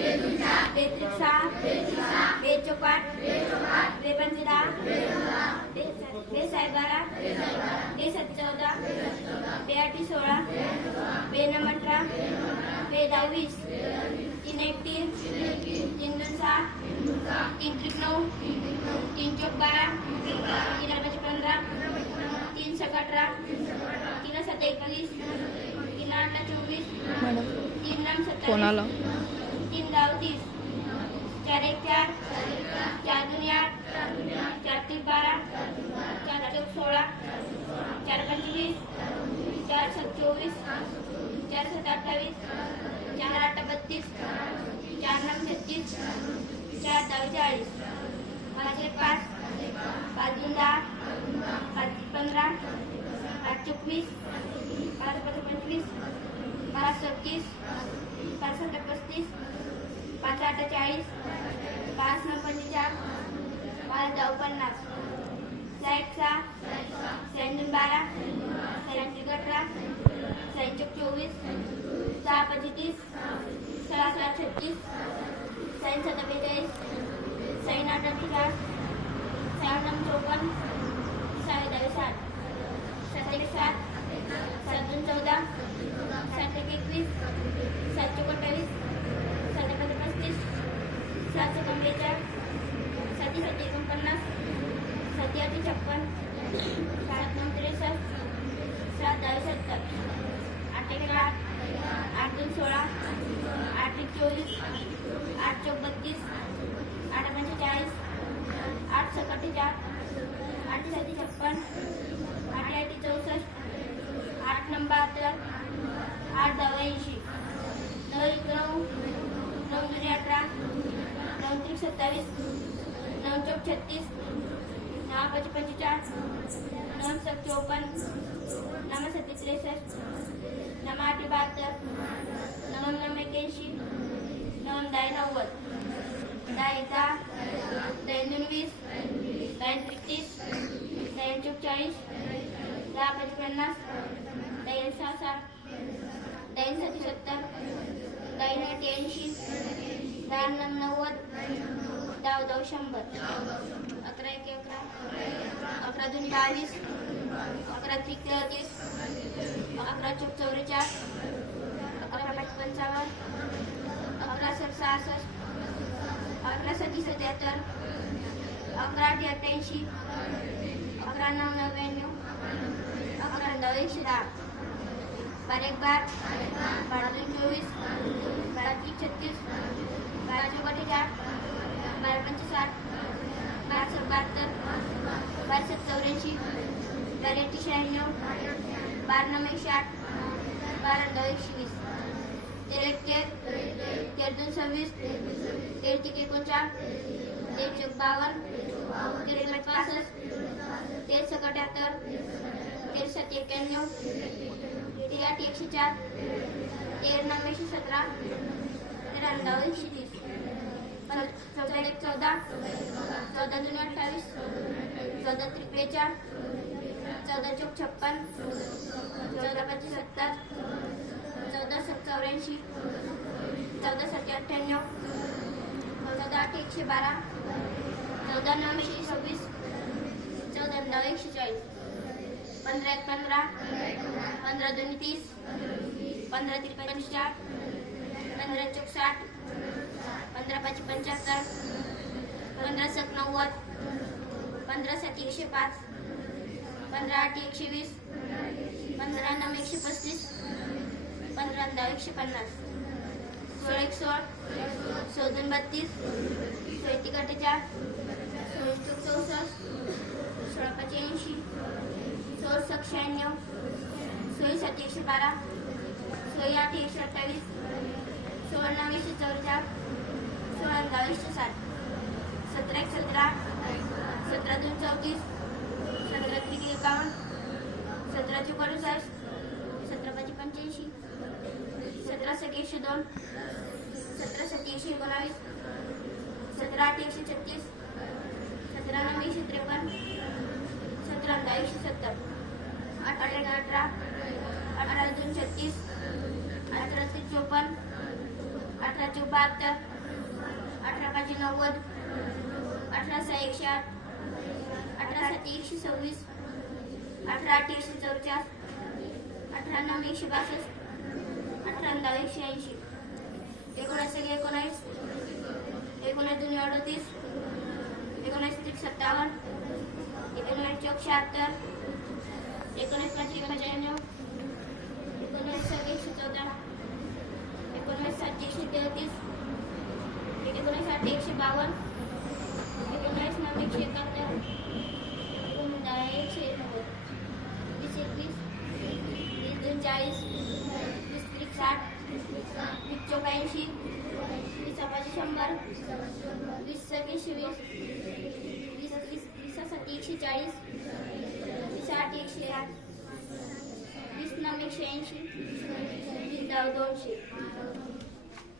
बेत्रिक सहा बे चौपाट बे पंचे दहा बे साहेब बारा बे सात चौदा बे आठी सोळा बे अठरा बे तीन एक तीन दोन सहा तीन त्रिक नऊ तीन चौक बारा तीन अठराशे पंधरा तीन सक अठरा तीन सात एकवीस तीन आठला चोवीस तीन नम सत्तावीस तीन दहा तीस. चार एक चार चार दोन आठ चार तीन बारा चार चौक सोळा चार पंचवीस चार सात चोवीस चार सात अठ्ठावीस चार आठ बत्तीस चार नऊ छत्तीस चार दहा चाळीस पाच एक पाच पाच दोन दहा पाच पंधरा पाच चोवीस पाच पाच पंचवीस पाच सत्तीस पासष्ट पस्तीस पाच अठ्ठेचाळीस चाळीस पाच नऊ पंचेचाळ पाच दहा पन्नास. साठ सहा साठ बारा साठ अठरा साठ चौक चोवीस सहा पंचेतीस सोळा सोळा छत्तीस साठ सत्तेचाळीस बेचाळीस साठ आठ अठ्ठेचाळीस साठ नऊ चौपन्न साडे दहावी सात एक सात सात दोन चौदा सात एक एकवीस सातशे चौक अठ्ठावीस सात पाच पस्तीस सात सत्तर बेचाळीस साती साती एकोणपन्नास साती आठ छप्पन सात नऊ त्रेसष्ट सात दहा सत्तर आठ एक आठ आठ दोन सोळा आठ एक चोवीस आठ चौक बत्तीस आठ पंचेचाळीस आठ सक अठ्ठेचाळ आठ साती छप्पन आठ आठी चौसष्ट आठ नऊ बहात्तर आठ दहा ऐंशी नऊ एक नऊ नऊ दुनी अठरा नऊ त्रिक सत्तावीस नऊ चौक छत्तीस दहा पाच पंचेचाळीस नऊ सक चौपन्न नम सत्ते त्रेसष्ट नम आठ बहात्तर नऊ नऊ एक्याऐंशी नऊ दहा नव्वद दहा दहा दहा दोन वीस दहा तीस दहा चौक चाळीस दहा पाच पन्नास दहा सहा साठ दहा सत्तर दहा आठ ऐंशी दहा नऊ नव्वद दहा दहा शंभर. अकरा एक अकरा. अकरा दोन बावीस अकरा त्रिक तीस अकरा चौक चौवेचाळीस अकरा पाच पंचावन्न. अकरा सर सहासष्ट. अकरा सती सत्याहत्तर. अकरा आठ अठ्ठ्याऐंशी. अकरा नऊ नव्याण्णव. अकरा नऊ एकशे दहा. बारा एक बार. बारा दोन चोवीस बारा तीन छत्तीस बारा चौकाठी चार बारा पंचे साठ बारा सहा बहात्तर बारा सात चौऱ्याऐंशी बारा एकशे शहाण्णव बारा नऊ एकशे आठ बारा दहा एकशे वीस तेरा एक दोन सव्वीस तेर तीन एकोणचाळ तेर चौक बावन्न तेर पासष्ट तेर सक अठ्याहत्तर तेर सात एक्क्याण्णव तेर आठ एकशे चार तेर नऊ एकशे सतरा तेरा एकशे तीस. चौदा एक चौदा चौदा दोन अठ्ठावीस चौदा त्रिपेचाळ चौदा चौक छप्पन चौदा पाचशे सत्तर चौदा सात चौऱ्याऐंशी चौदा सातशे अठ्ठ्याण्णव चौदा आठ एकशे बारा चौदा नऊ एकशे सव्वीस चौदा नऊ एकशे चाळीस पंधरा एक पंधरा पंधरा दोन तीस पंधरा तीन पंचेचाळ पंधरा चौक साठ पंधरा पाच पंच्याहत्तर पंधरा सात नव्वद पंधरा सात एकशे पाच पंधरा आठ एकशे वीस. पंधरा नऊ एकशे पस्तीस. पंधरा दहा एकशे पन्नास. सोळा एक सोळ सोळ बत्तीस. सोळा तीन अठ्ठेचाळ सोळा चौक चौसष्ट. सोळा पंच्याऐंशी. ऐंशी सोळ शहाण्णव. सोळी सात एकशे बारा. सोळी आठ एकशे अठ्ठावीस. सोळा नऊ एकशे चौवेचाळ सोळा दहा एकशे साठ. सतरा एक सतरा सतरा दोन चौतीस. किती एकावन्न? सतरा चौक सतरा पाचशे पंच्याऐंशी. सतरा सक एकशे दोन. सतरा सत एकशे एकोणावीस. सतरा आठ एकशे छत्तीस. सतरा नऊ एकशे त्रेपन्न. सतरा दहा एकशे सत्तर. अठरा एक अठरा. अठरा दोन छत्तीस. अठरा ते चोपन्न. अठरा चौक बहात्तर. अठरा पाचशे नव्वद. अठरा सहा एकशे आठ. अठरा सात एकशे सव्वीस. अठरा आठ एकशे चौचास अठरा नऊ एकशे बासष्ट अठरा दहा एकशे ऐंशी एकोणास सगळे एकोणावीस एकोणीस दोन्ही अडतीस एकोणीस त्रिक सत्तावन्न एकोणीस चौक शहात्तर एकोणीस पाचशे पंच्याण्णव एकोणीस सात एकशे चौदा एकोणीस सात एकशे तेहतीस एकोणीस आठ एकशे बावन्न एकोणीस नऊ एकशे एकाहत्तर एकोणीस दहा एकशे नव्वद वीस एकवीस वीस दोन चाळीस वीस त्रिक साठ वीस चौक वीस पाचशे शंभर वीस सव्वीसशे वीस वीस वीस वीसासाठी एकशे चाळीस वीस आठ एकशे आठ वीस नऊ एकशे ऐंशी वीस दहा दोनशे.